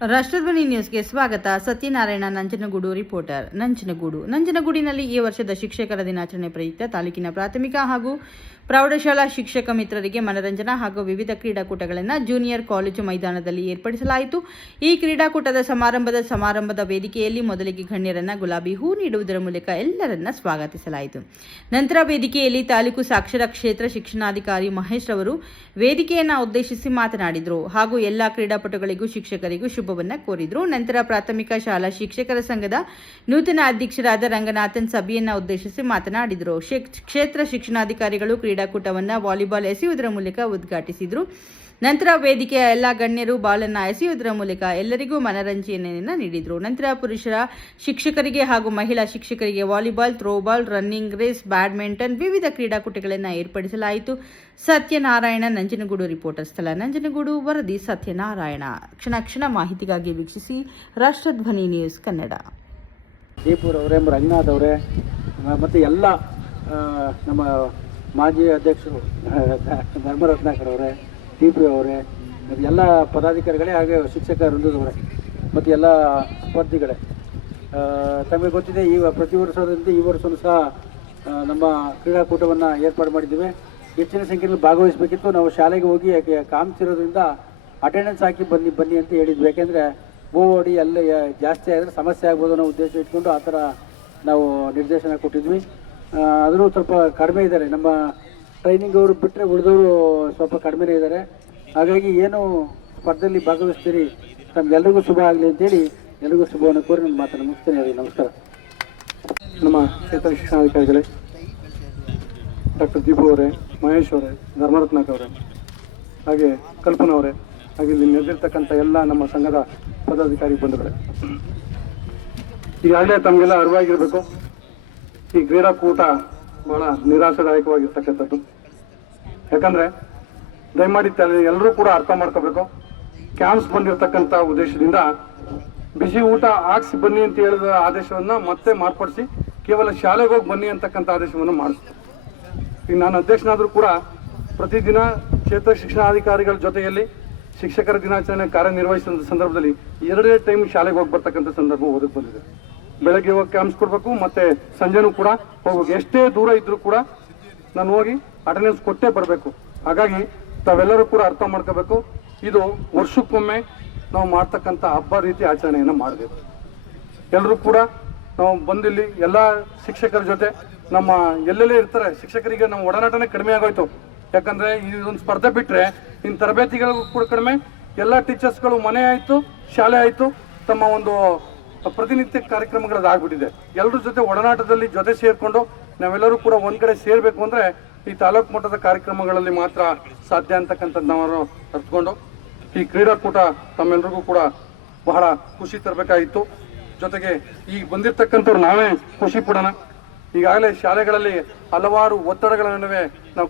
ರಾಷ್ಟ್ರಧ್ವನಿ ನ್ಯೂಸ್ಗೆ ಸ್ವಾಗತ. ಸತ್ಯನಾರಾಯಣ ನಂಜನಗೂಡು ರಿಪೋರ್ಟರ್. ನಂಜನಗೂಡಿನಲ್ಲಿ ಈ ವರ್ಷದ ಶಿಕ್ಷಕರ ದಿನಾಚರಣೆ ಪ್ರಯುಕ್ತ ತಾಲೂಕಿನ ಪ್ರಾಥಮಿಕ ಹಾಗೂ ಪ್ರೌಢಶಾಲಾ ಶಿಕ್ಷಕ ಮಿತ್ರರಿಗೆ ಮನರಂಜನಾ ಹಾಗೂ ವಿವಿಧ ಕ್ರೀಡಾಕೂಟಗಳನ್ನು ಜೂನಿಯರ್ ಕಾಲೇಜು ಮೈದಾನದಲ್ಲಿ ಏರ್ಪಡಿಸಲಾಯಿತು. ಈ ಕ್ರೀಡಾಕೂಟದ ಸಮಾರಂಭದ ವೇದಿಕೆಯಲ್ಲಿ ಮೊದಲಿಗೆ ಗಣ್ಯರನ್ನ ಗುಲಾಬಿ ಹೂ ನೀಡುವುದರ ಮೂಲಕ ಎಲ್ಲರನ್ನ ಸ್ವಾಗತಿಸಲಾಯಿತು. ನಂತರ ವೇದಿಕೆಯಲ್ಲಿ ತಾಲೂಕು ಸಾಕ್ಷರ ಕ್ಷೇತ್ರ ಶಿಕ್ಷಣಾಧಿಕಾರಿ ಮಹೇಶ್ ಅವರು ವೇದಿಕೆಯನ್ನು ಉದ್ದೇಶಿಸಿ ಮಾತನಾಡಿದರು ಹಾಗೂ ಎಲ್ಲಾ ಕ್ರೀಡಾಪಟುಗಳಿಗೂ ಶಿಕ್ಷಕರಿಗೂ ಶುಭವನ್ನ ಕೋರಿದರು. ನಂತರ ಪ್ರಾಥಮಿಕ ಶಾಲಾ ಶಿಕ್ಷಕರ ಸಂಘದ ನೂತನ ಅಧ್ಯಕ್ಷರಾದ ರಂಗನಾಥನ್ ಸಭೆಯನ್ನು ಉದ್ದೇಶಿಸಿ ಮಾತನಾಡಿದರು. ಕ್ಷೇತ್ರ ಶಿಕ್ಷಣಾಧಿಕಾರಿಗಳು ಕ್ರೀಡಾಕೂಟವನ್ನು ವಾಲಿಬಾಲ್ ಎಸೆಯುವುದರ ಮೂಲಕ ಉದ್ಘಾಟಿಸಿದರು. ನಂತರ ವೇದಿಕೆಯ ಎಲ್ಲಾ ಗಣ್ಯರು ಬಾಲನ್ನು ಎಸೆಯುವುದರ ಮೂಲಕ ಎಲ್ಲರಿಗೂ ಮನರಂಜನೆಯನ್ನು ನೀಡಿದರು. ನಂತರ ಪುರುಷರ ಶಿಕ್ಷಕರಿಗೆ ಹಾಗೂ ಮಹಿಳಾ ಶಿಕ್ಷಕರಿಗೆ volleyball, throwball, running race, badminton ವಿವಿಧ ಕ್ರೀಡಾಕೂಟಗಳನ್ನು ಏರ್ಪಡಿಸಲಾಯಿತು. ಸತ್ಯನಾರಾಯಣ ನಂಜನಗೂಡು ರಿಪೋರ್ಟರ್. ಸ್ಥಳ ನಂಜನಗೂಡು. ವರದಿ ಸತ್ಯನಾರಾಯಣ. ಕ್ಷಣ ಮಾಹಿತಿಗಾಗಿ ವೀಕ್ಷಿಸಿ ರಾಷ್ಟ್ರಧ್ವನಿ ನ್ಯೂಸ್ ಕನ್ನಡ. ದೀಪೂರ್ ಅವರೇ, ರಂಗನಾಥ್ ಅವರೇ ಮತ್ತು ಎಲ್ಲ ನಮ್ಮ ಮಾಜಿ ಅಧ್ಯಕ್ಷರು ಧರ್ಮರತ್ನಾಕರ್ ಅವರೇ, ಟಿಪಿ ಅವರೇ, ಎಲ್ಲ ಪದಾಧಿಕಾರಿಗಳೇ, ಹಾಗೆ ಶಿಕ್ಷಕ ವೃಂದದವರೇ ಮತ್ತು ಎಲ್ಲ ಸ್ಪರ್ಧಿಗಳೇ, ತಮಗೆ ಗೊತ್ತಿದೆ ಪ್ರತಿ ವರ್ಷದಂತೆ ಈ ವರ್ಷವೂ ಸಹ ನಮ್ಮ ಕ್ರೀಡಾಕೂಟವನ್ನು ಏರ್ಪಾಡು ಮಾಡಿದ್ದೇವೆ. ಹೆಚ್ಚಿನ ಸಂಖ್ಯೆಯಲ್ಲಿ ಭಾಗವಹಿಸಬೇಕಿತ್ತು. ನಾವು ಶಾಲೆಗೆ ಹೋಗಿ ಕಾಮಿಸಿರೋದ್ರಿಂದ ಅಟೆಂಡೆನ್ಸ್ ಹಾಕಿ ಬನ್ನಿ ಅಂತ ಹೇಳಿದ್ವಿ. ಯಾಕೆಂದರೆ ಓಡಿ ಎಲ್ಲ ಜಾಸ್ತಿ ಆದರೆ ಸಮಸ್ಯೆ ಆಗ್ಬೋದು ಅನ್ನೋ ಉದ್ದೇಶ ಇಟ್ಕೊಂಡು ಆ ಥರ ನಾವು ನಿರ್ದೇಶನ ಕೊಟ್ಟಿದ್ವಿ. ಆದರೂ ಸ್ವಲ್ಪ ಕಡಿಮೆ ಇದ್ದಾರೆ. ನಮ್ಮ ಟ್ರೈನಿಂಗ್ ಅವರು ಬಿಟ್ಟರೆ ಉಳಿದವರು ಸ್ವಲ್ಪ ಕಡಿಮೆನೇ ಇದ್ದಾರೆ. ಹಾಗಾಗಿ ಏನು ಸ್ಪರ್ಧೆಯಲ್ಲಿ ಭಾಗವಹಿಸ್ತೀರಿ, ತಮಗೆಲ್ಲರಿಗೂ ಶುಭ ಆಗಲಿ ಅಂತೇಳಿ ಎಲ್ಲರಿಗೂ ಶುಭವನ್ನು ಕೋರಿ ನನ್ನ ಮಾತನ್ನು ಮುಗಿಸ್ತೇನೆ. ನಮಸ್ಕಾರ. ನಮ್ಮ ಕ್ಷೇತ್ರ ಶಿಕ್ಷಣಾಧಿಕಾರಿಗಳೇ, ಡಾಕ್ಟರ್ ದೀಪು ಅವರೇ, ಮಹೇಶ್ ಅವರೇ, ಧರ್ಮರತ್ನಾಕ್ ಅವರೇ, ಹಾಗೆ ಕಲ್ಪನಾ ಅವರೇ, ಹಾಗೆ ಇಲ್ಲಿ ನೆರೆದಿರ್ತಕ್ಕಂಥ ಎಲ್ಲ ನಮ್ಮ ಸಂಘದ ಪದಾಧಿಕಾರಿ ಬಂಧುಗಳೇ, ಈಗಾಗಲೇ ತಮಗೆಲ್ಲ ಅರಿವಾಗಿರಬೇಕು, ಈ ಕ್ರೀಡಾಕೂಟ ಬಹಳ ನಿರಾಶಾದಾಯಕವಾಗಿರ್ತಕ್ಕಂಥದ್ದು. ಯಾಕಂದರೆ ದಯಮಾಡಿ ಎಲ್ಲರೂ ಕೂಡ ಅರ್ಥ ಮಾಡ್ಕೋಬೇಕು. ಕ್ಯಾಂಪ್ಸ್ ಬಂದಿರತಕ್ಕಂಥ ಉದ್ದೇಶದಿಂದ ಬಿಸಿ ಊಟ ಹಾಕ್ಸಿ ಬನ್ನಿ ಅಂತ ಹೇಳಿದ ಆದೇಶವನ್ನು ಮತ್ತೆ ಮಾರ್ಪಡಿಸಿ ಕೇವಲ ಶಾಲೆಗೆ ಹೋಗಿ ಬನ್ನಿ ಅಂತಕ್ಕಂಥ ಆದೇಶವನ್ನು ಮಾಡಿಸ್ತು. ಈಗ ನಾನು ಅಧ್ಯಕ್ಷನಾದರೂ ಕೂಡ ಪ್ರತಿದಿನ ಕ್ಷೇತ್ರ ಶಿಕ್ಷಣಾಧಿಕಾರಿಗಳ ಜೊತೆಯಲ್ಲಿ ಶಿಕ್ಷಕರ ದಿನಾಚರಣೆ ಕಾರ್ಯನಿರ್ವಹಿಸಿದ ಸಂದರ್ಭದಲ್ಲಿ 2 ಟೈಮ್ ಶಾಲೆಗೆ ಹೋಗಿ ಬರ್ತಕ್ಕಂಥ ಸಂದರ್ಭ ಒದಗಿ ಬಂದಿದೆ. ಬೆಳಗ್ಗೆ ಹೋಗಿ ಕ್ಯಾಂಪ್ಸ್ ಕೊಡಬೇಕು, ಮತ್ತು ಸಂಜೆನೂ ಕೂಡ ಹೋಗ್ಬೇಕು. ಎಷ್ಟೇ ದೂರ ಇದ್ದರೂ ಕೂಡ ನಾನು ಹೋಗಿ ಅಟೆಂಡೆನ್ಸ್ ಕೊಟ್ಟೇ ಬರಬೇಕು. ಹಾಗಾಗಿ ತಾವೆಲ್ಲರೂ ಕೂಡ ಅರ್ಥ ಮಾಡ್ಕೋಬೇಕು. ಇದು ವರ್ಷಕ್ಕೊಮ್ಮೆ ನಾವು ಮಾಡ್ತಕ್ಕಂಥ ಹಬ್ಬ ರೀತಿ ಆಚರಣೆಯನ್ನು ಮಾಡಬೇಕು. ಎಲ್ಲರೂ ಕೂಡ ನಾವು ಬಂದಿಲ್ಲಿ ಎಲ್ಲ ಶಿಕ್ಷಕರ ಜೊತೆ ನಮ್ಮ ಎಲ್ಲೆಲ್ಲೇ ಇರ್ತಾರೆ ಶಿಕ್ಷಕರಿಗೆ ನಮ್ಮ ಒಡನಾಟನೇ ಕಡಿಮೆ ಆಗೋಯ್ತು. ಯಾಕಂದರೆ ಇದೊಂದು ಸ್ಪರ್ಧೆ ಬಿಟ್ಟರೆ ಇನ್ನು ತರಬೇತಿಗಳಿಗೂ ಕೂಡ ಕಡಿಮೆ. ಎಲ್ಲ ಟೀಚರ್ಸ್ಗಳು ಮನೆ ಆಯಿತು, ಶಾಲೆ ಆಯಿತು, ತಮ್ಮ ಒಂದು ಪ್ರತಿನಿತ್ಯ ಕಾರ್ಯಕ್ರಮಗಳದ್ದು ಆಗ್ಬಿಟ್ಟಿದೆ. ಎಲ್ಲರ ಜೊತೆ ಒಡನಾಟದಲ್ಲಿ ಜೊತೆ ಸೇರಿಕೊಂಡು ನಾವೆಲ್ಲರೂ ಕೂಡ ಒಂದು ಕಡೆ ಸೇರಬೇಕು ಅಂದರೆ ಈ ತಾಲೂಕು ಮಟ್ಟದ ಕಾರ್ಯಕ್ರಮಗಳಲ್ಲಿ ಮಾತ್ರ ಸಾಧ್ಯ ಅಂತಕ್ಕಂಥದ್ದು ನಾವು ಅರ್ಥಕೊಂಡು ಈ ಕ್ರೀಡಾಕೂಟ ತಮ್ಮೆಲ್ಲರಿಗೂ ಕೂಡ ಬಹಳ ಖುಷಿ ತರಬೇಕಾಗಿತ್ತು. ಜೊತೆಗೆ ಈಗ ಬಂದಿರತಕ್ಕಂಥವ್ರು ನಾವೇ ಖುಷಿ ಪಡೋಣ. ಈಗಾಗಲೇ ಶಾಲೆಗಳಲ್ಲಿ ಹಲವಾರು ಒತ್ತಡಗಳ ನಡುವೆ ನಾವು